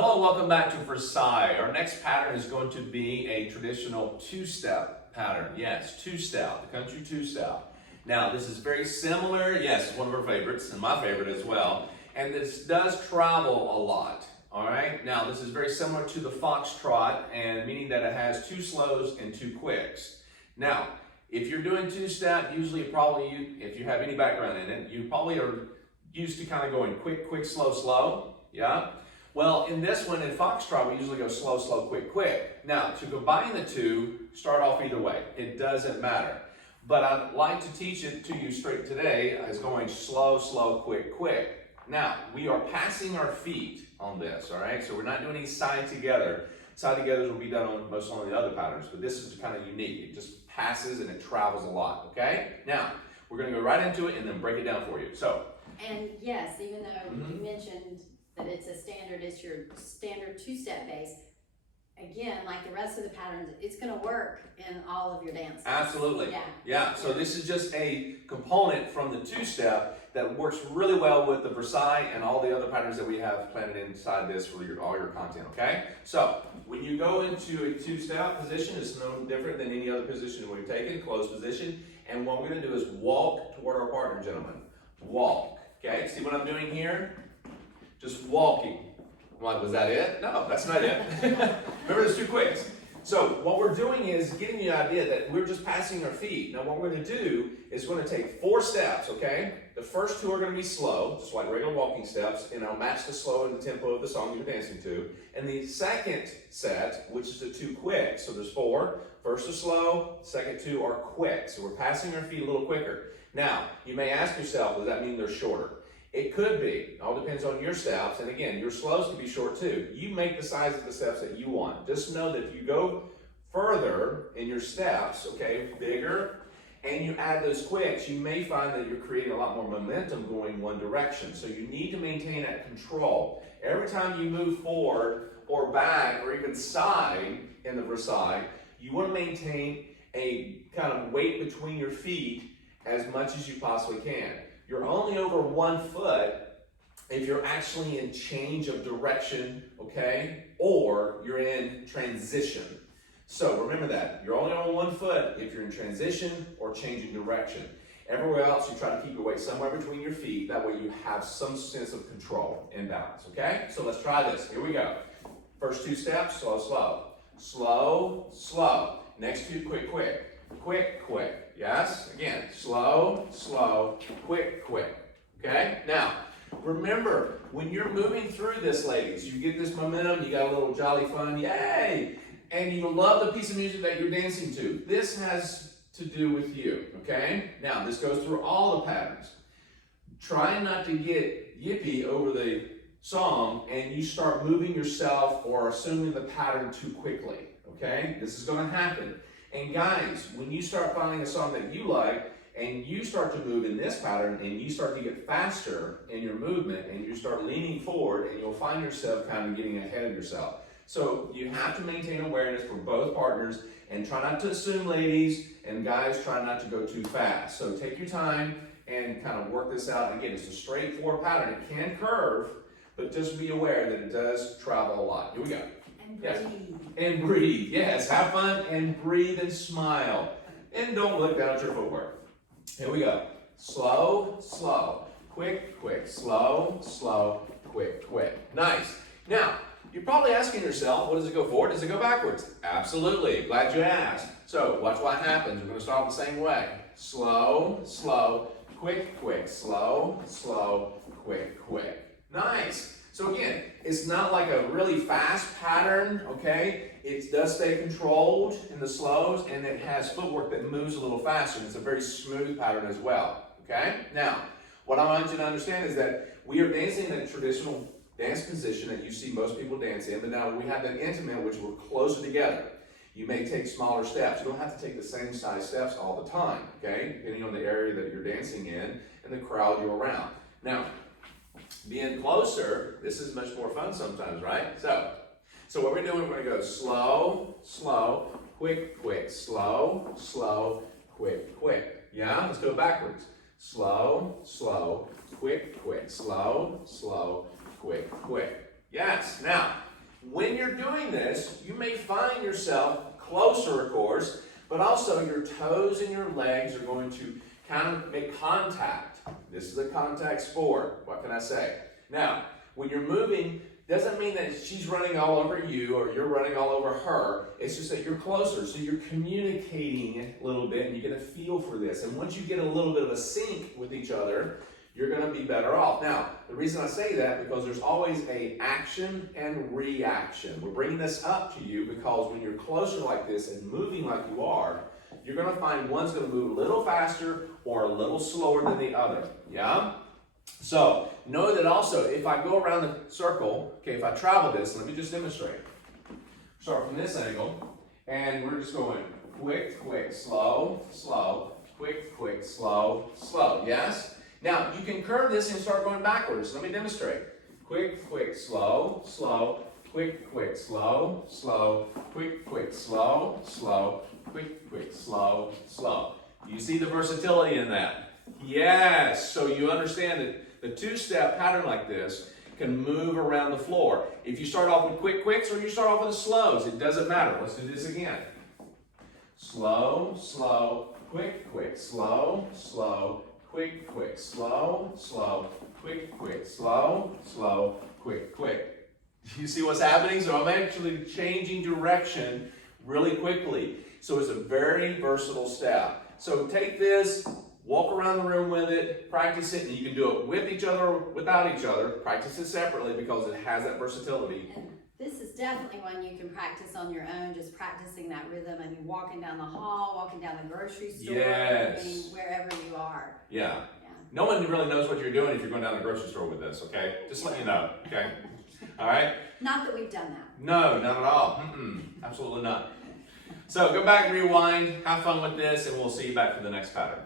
Hello, welcome back to Versailles. Our next pattern is going to be a traditional two-step pattern. Yes, two-step, the country two-step. Now, this is very similar. Yes, it's one of our favorites, and my favorite as well. And this does travel a lot, all right? Now, this is very similar to the foxtrot, and meaning that it has two slows and two quicks. Now, if you're doing two-step, usually if you have any background in it, you probably are used to kind of going quick, quick, slow, slow, yeah? Well, in this one, in foxtrot, we usually go slow, slow, quick, quick. Now, to combine the two, start off either way. It doesn't matter. But I'd like to teach it to you straight today as going slow, slow, quick, quick. Now, we are passing our feet on this, all right? So we're not doing any side together. Side togethers will be done on most of the other patterns, but this is kind of unique. It just passes and it travels a lot, okay? Now, we're going to go right into it and then break it down for you. So. And yes, even though you mentioned that it's your standard two-step base, again, like the rest of the patterns, it's going to work in all of your dances. Absolutely. Yeah. So this is just a component from the two-step that works really well with the Versailles and all the other patterns that we have planted inside this for all your content, okay? So when you go into a two-step position, it's no different than any other position we've taken, closed position. And what we're going to do is walk toward our partner, gentlemen. Walk, okay? See what I'm doing here? Just walking. Like, was that it? No, that's not it. Remember, there's two quicks. So what we're doing is getting you the idea that we're just passing our feet. Now what we're going to do is we're going to take 4 steps, okay? The first 2 are going to be slow, just like regular walking steps, and I'll match the slow and the tempo of the song you're dancing to. And the second set, which is the 2 quicks, so there's 4. First are slow, second 2 are quick. So we're passing our feet a little quicker. Now, you may ask yourself, does that mean they're shorter? It could be. It all depends on your steps. And again, your slows can be short too. You make the size of the steps that you want. Just know that if you go further in your steps, okay, bigger, and you add those quicks, you may find that you're creating a lot more momentum going one direction. So you need to maintain that control. Every time you move forward or back or even side in the Versailles, you want to maintain a kind of weight between your feet as much as you possibly can. You're only over 1 foot if you're actually in change of direction, okay? Or you're in transition. So remember that. You're only on 1 foot if you're in transition or changing direction. Everywhere else, you try to keep your weight somewhere between your feet. That way you have some sense of control and balance, okay? So let's try this. Here we go. First 2 steps, slow, slow. Slow, slow. Next 2, quick, quick. Quick, quick. Yes? Again, slow, slow, quick, quick. Okay? Now, remember, when you're moving through this, ladies, you get this momentum, you got a little jolly fun, yay! And you love the piece of music that you're dancing to. This has to do with you, okay? Now, this goes through all the patterns. Try not to get yippy over the song and you start moving yourself or assuming the pattern too quickly, okay? This is going to happen. And guys, when you start finding a song that you like and you start to move in this pattern and you start to get faster in your movement and you start leaning forward and you'll find yourself kind of getting ahead of yourself. So you have to maintain awareness for both partners and try not to assume, ladies, and guys, try not to go too fast. So take your time and kind of work this out. Again, it's a straightforward pattern. It can curve, but just be aware that it does travel a lot. Here we go. And yes. breathe. And breathe. Yes, have fun and breathe and smile. And don't look down at your footwork. Here we go. Slow, slow. Quick, quick. Slow, slow. Quick, quick. Nice. Now, you're probably asking yourself, what does it go forward? Does it go backwards? Absolutely. Glad you asked. So, watch what happens. We're going to start the same way. Slow, slow. Quick, quick. Slow, slow. Quick, quick. Nice. So again, it's not like a really fast pattern, okay? It does stay controlled in the slows, and it has footwork that moves a little faster, and it's a very smooth pattern as well, okay? Now, what I want you to understand is that we are dancing in a traditional dance position that you see most people dance in, but now we have that intimate, which we're closer together. You may take smaller steps. You don't have to take the same size steps all the time, okay? Depending on the area that you're dancing in and the crowd you're around. Now, being closer, this is much more fun sometimes, right? So what we're doing, we're going to go slow, slow, quick, quick, slow, slow, quick, quick. Yeah, let's go backwards. Slow, slow, quick, quick, slow, slow, quick, quick. Yes. Now, doing this, you may find yourself closer, of course, but also your toes and your legs are going to kind of make contact. This is a contact sport. What can I say? Now, when you're moving, doesn't mean that she's running all over you or you're running all over her. It's just that you're closer, so you're communicating a little bit and you get a feel for this. And once you get a little bit of a sync with each other, you're going to be better off. Now, the reason I say that because there's always a action and reaction. We're bringing this up to you because when you're closer like this and moving like you are, you're going to find one's going to move a little faster or a little slower than the other. Yeah? So, know that also, if I go around the circle, okay, if I travel this, let me just demonstrate. Start from this angle, and we're just going quick, quick, slow, slow, quick, quick, slow, slow. Yes? Now, you can curve this and start going backwards. Let me demonstrate. Quick, quick, slow, slow, quick, quick, slow, slow, quick, quick, slow, slow, quick, quick, slow, slow. Do you see the versatility in that? Yes. So you understand that the two-step pattern like this can move around the floor. If you start off with quick quicks or you start off with the slows, it doesn't matter. Let's do this again. Slow, slow, quick, quick, slow, slow, quick, quick, slow, slow, quick, quick, slow, slow, quick, quick. You see what's happening? So I'm actually changing direction really quickly. So it's a very versatile step. So take this, walk around the room with it, practice it, and you can do it with each other or without each other. Practice it separately because it has that versatility. And this is definitely one you can practice on your own, just practicing that rhythm. I mean, walking down the hall, walking down the grocery store, Yes. I mean, wherever you are. Yeah. No one really knows what you're doing if you're going down the grocery store with this, okay? Just let you know, okay? All right? Not that we've done that. No, not at all. Absolutely not. So go back, rewind, have fun with this, and we'll see you back for the next pattern.